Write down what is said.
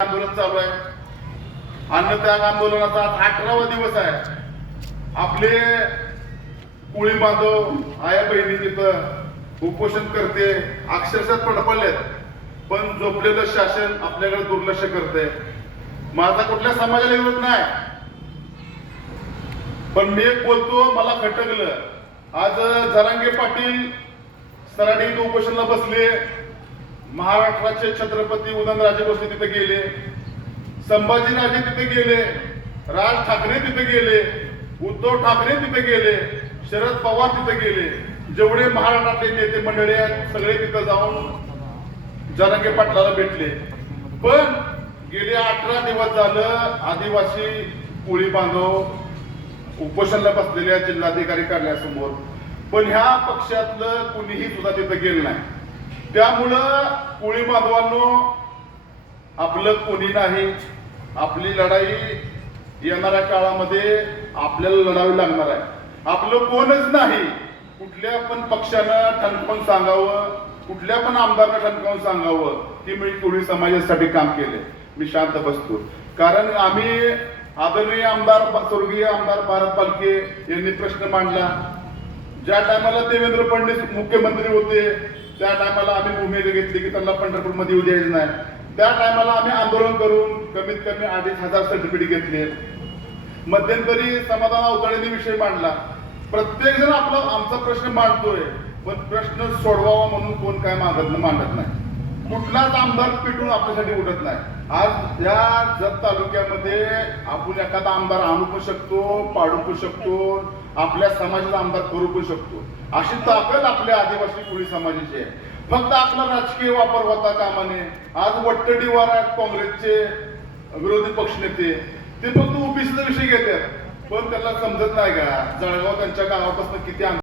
आंदोलन चालू आहे. अन्नत्याग आंदोलनाचा 18वा दिवस आहे. आपले कोळी बांधव आया बहिणी तिथं उपोषण करते, अक्षरशः पडपडलेत. पण झोपलेलं शासन आपल्याकडे दुर्लक्ष करते. माझा कुठल्या समाजाला विरोध नाही, पण मी एक बोलतो, मला खटकलं. आज जरांगे पाटील सराडी उपोषणाला बसले. महाराष्ट्राचे छत्रपती उदयनराजे भोसले तिथे गेले, संभाजीराजे तिथे गेले, राज ठाकरे तिथे गेले, उद्धव ठाकरे तिथे गेले, शरद पवार तिथे गेले. जेवढे महाराष्ट्रातले नेते मंडळी आहेत सगळे तिथे जाऊन जरांगे पाटलाला भेटले. पण गेले 18 दिवस झालं आदिवासी कोळी बांधव उपोषणाला बसलेल्या जिल्हाधिकारी कार्यालयासमोर, पण ह्या पक्षातलं कुणीही सुद्धा तिथे गेलं नाही. त्यामुळं कोळी बांधवांनो, आपलं कोणी नाही. आपली लढाई येणाऱ्या काळामध्ये आपल्याला लढावी लागणार आहे. आपलं कोणच नाही. कुठल्या पण पक्षानं ठणकावून सांगावं, कुठल्या पण आमदारानं ठणकावून सांगावं की मी कोळी समाजासाठी काम केले. मी शांत बसतो, कारण आम्ही आदरणीय आमदार स्वर्गीय आमदार भारत पालखे यांनी प्रश्न मांडला. ज्या टायमाला देवेंद्र फडणवीस मुख्यमंत्री होते त्या टायमाला आम्ही भूमिका घेतली की त्यांना पंढरपूरमध्ये येऊ द्यायचं नाही. त्या टायमाला आम्ही आंदोलन करून कमीत कमी 2,500 सर्टिफिकेट घेतले. मध्यंतरी समाधान अवताडेंनी विषय मांडला. प्रत्येक जण आपला आमचा प्रश्न मांडतोय, पण प्रश्न सोडवावा म्हणून कोण काय मांडत नाही. कुठलाच आमदार पिटून आपल्यासाठी उठत नाही. आज या जत तालुक्यामध्ये आपण एखादा आमदार आणू पण शकतो, पाडू पण शकतो, आपल्या समाजाचा आमदार करू पण शकतो. अशी ताकद आपल्या आदिवासी कोळी समाजाची आहे. फक्त आपला राजकीय वापर होता कामा नये. आज वट्टडीवार आहेत काँग्रेसचे विरोधी पक्षनेते, ते फक्त ओबीसीचा विषय घेतात, पण त्याला समजत नाही का जळगाव त्यांच्या गावापासून किती